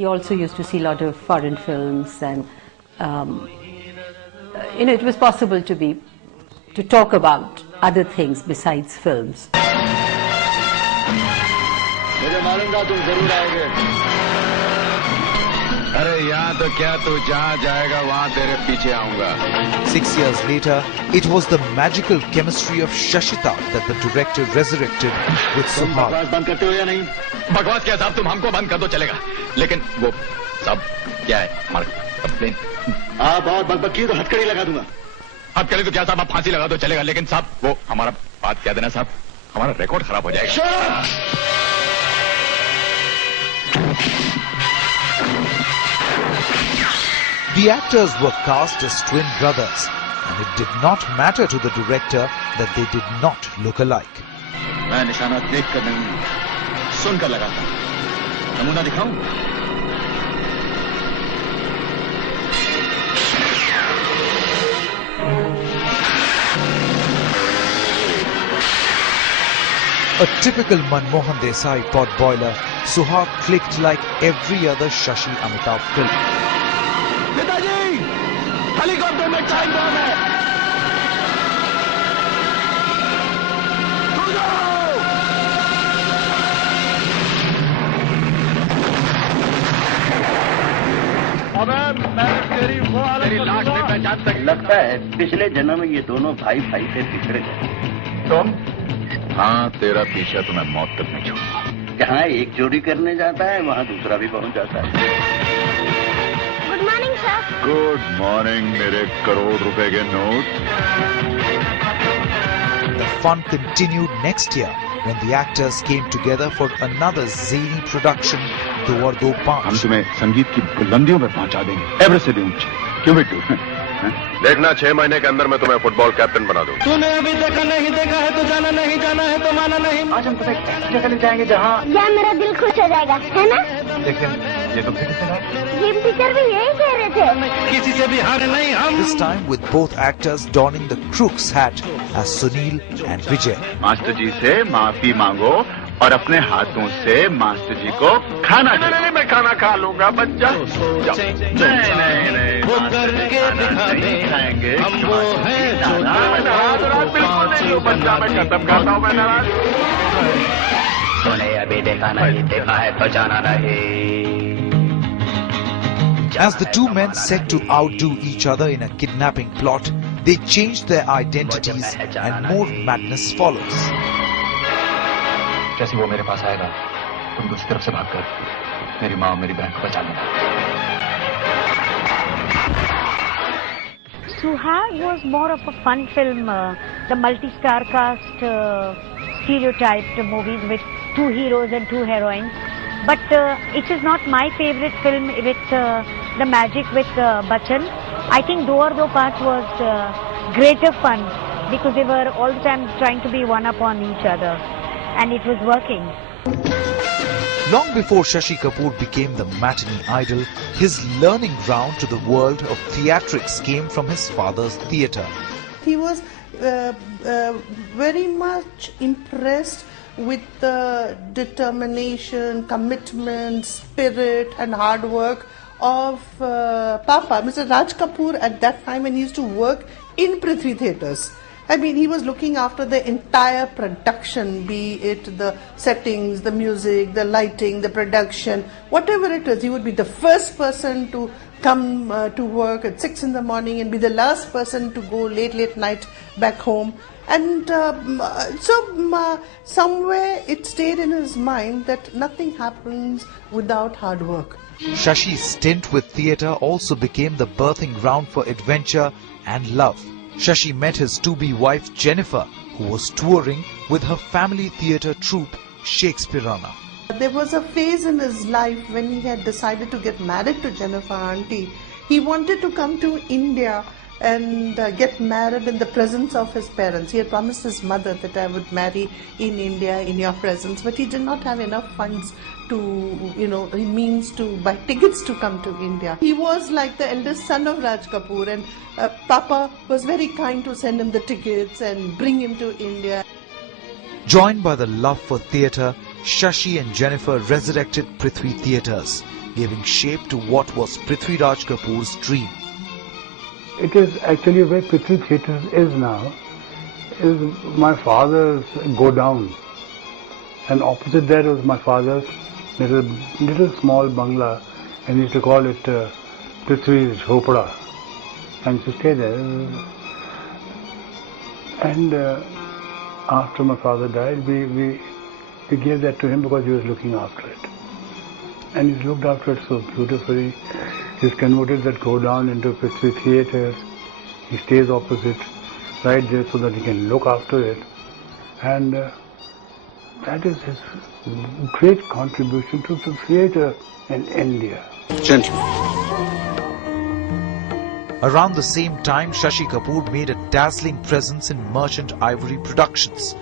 He also used to see a lot of foreign films, and it was possible to talk about other things besides films. अरे यहाँ तो क्या तू जहाँ जाएगा वहाँ तेरे पीछे आऊँगा. 6 years later, it was the magical chemistry of Shashita that the director resurrected with Suhag. बकवास बंद करते हो या नहीं? बकवास क्या साहब, तुम हमको बंद कर दो चलेगा, लेकिन वो सब क्या है हमारा कंप्लेन? आप और बकबक की तो हथकड़ी लगा दूंगा. हथकड़ी तो क्या साहब, आप फांसी लगा दो चलेगा, लेकिन साहब वो हमारा बात क्या देना साहब, हमारा रिकॉर्ड खराब हो जाएगा. The actors were cast as twin brothers, and it did not matter to the director that they did not look alike. मैं निशाना देखकर नहीं, सुनकर लगाता. नमूना दिखाऊं? A typical Manmohan Desai potboiler, Suhag clicked like every other Shashi Amitabh film. पिताजी, helicopter में टाइम बम है. अबे मैं तेरी वो लाश में पहचान तक. लगता है पिछले जन्म में ये दोनों भाई भाई से बिछड़ गए. तुम? हाँ, तेरा पीछा तो मैं मौत तक नहीं छोड़ूंगा. जहाँ एक जोड़ी करने जाता है वहाँ दूसरा भी पहुँच जाता है. Good morning sir. Good morning मेरे करोड़ रुपए के note. The fun continued next year when the actors came together for another zany production, Do Aur Do Paanch. हम तुम्हें संगीत की बुलंदियों पर पहुंचा देंगे, एवरेस्ट से भी ऊंचे. क्यों बिट्टू? देखना 6 महीने के अंदर मैं तुम्हें फुटबॉल कैप्टन बना दूं. तूने अभी देखा नहीं देखा है तो जाना नहीं, जाना है तो माना नहीं. आज हम तुम्हें ऐसी जगह ले जाएंगे जहाँ मेरा दिल खुश हो जाएगा, है ना? लेकिन ये तो फिर ये टीचर भी यही कह रहे थे. किसी से भी हारे नहीं हम. This time with both actors donning the crook's hat as Sunil and Vijay. Master ji से माफी मांगो और अपने हाथों से मास्टर जी को खाना. नहीं, मैं खाना खा लूंगा बच्चा. नहीं, वो करके दिखा देंगे. हम वो हैं जो बिल्कुल नहीं हूँ बच्चा. मैं खत्म करता हूँ. मैं नाराज. अभी देखा नहीं, देखा है तो जाना नहीं. As the two men set to outdo each other in a kidnapping plot, they changed their identities and more madness follows. जैसे वो मेरे पास आएगा, तुम दूसरी तरफ से भागकर मेरी माँ और मेरी बहन को बचा लेना. Suhag was more of a fun film, the multi-star cast, stereotyped movies with 2 heroes and 2 heroines. But it is not my favorite film with the magic with Bachchan. I think Do Aur Do Paanch was greater fun because they were all the time trying to be one up on each other, and it was working. Long before Shashi Kapoor became the matinee idol, his learning ground to the world of theatrics came from his father's theatre. He was very much impressed with the determination, commitment, spirit and hard work of Papa, Mr. Raj Kapoor, at that time when he used to work in Prithvi Theatres. I mean, he was looking after the entire production, be it the settings, the music, the lighting, the production, whatever it is. He would be the first person to come to work at 6 in the morning and be the last person to go late night back home. And somewhere it stayed in his mind that nothing happens without hard work. Shashi's stint with theatre also became the birthing ground for adventure and love. Shashi met his to-be wife Jennifer, who was touring with her family theatre troupe Shakespeareana. There was a phase in his life when he had decided to get married to Jennifer auntie. He wanted to come to India and get married in the presence of his parents. He had promised his mother that I would marry in India in your presence, but he did not have enough funds to, means to buy tickets to come to India. He was like the eldest son of Raj Kapoor, and Papa was very kind to send him the tickets and bring him to India. Joined by the love for theatre, Shashi and Jennifer resurrected Prithvi Theatres. giving shape to what was Prithviraj Kapoor's dream. It is actually where Prithvi Theatre is now, is my father's go down. And opposite there was my father's little small bungalow, and he used to call it Prithvi's Jhopada. And used to stay there. And after my father died, we gave that to him because he was looking after it. And he's looked after it so beautifully. He's converted that go down into Prithvi Theatre. He stays opposite, right there, so that he can look after it. And that is his great contribution to the theatre in India. Gentlemen. Around the same time, Shashi Kapoor made a dazzling presence in Merchant Ivory Productions,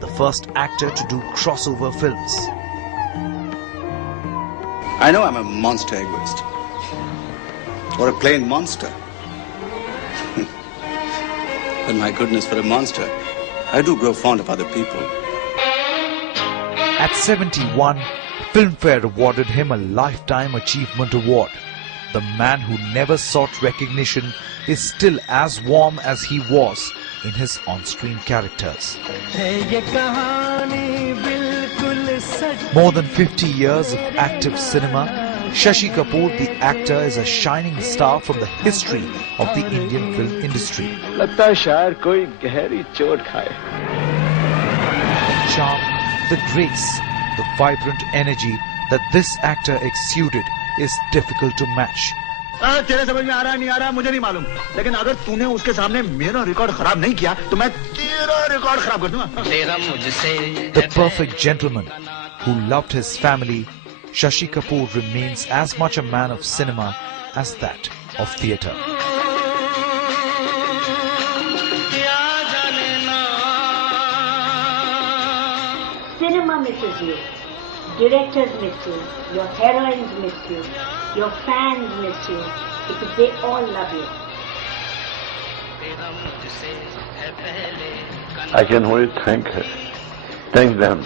the first actor to do crossover films. I know I'm a monster egoist, or a plain monster. But my goodness, for a monster, I do grow fond of other people. At 71, Filmfare awarded him a Lifetime Achievement Award. The man who never sought recognition is still as warm as he was in his on-screen characters. More than 50 years of active cinema, Shashi Kapoor, the actor, is a shining star from the history of the Indian film industry. लगता है शायद कोई गहरी चोट खाए. The charm, the grace, the vibrant energy that this actor exuded is difficult to match. तेरे समझ में आ रहा है नहीं आ रहा मुझे नहीं मालूम, लेकिन अगर तूने उसके सामने मेरा रिकॉर्ड खराब नहीं किया तो मैं तेरा रिकॉर्ड खराब कर दूंगा. The perfect gentleman who loved his family, Shashi Kapoor remains as much a man of cinema as that of theatre. Cinema misses you, directors miss you, your heroines miss you, your fans miss you, because they all love you. I can only thank her. Thank them.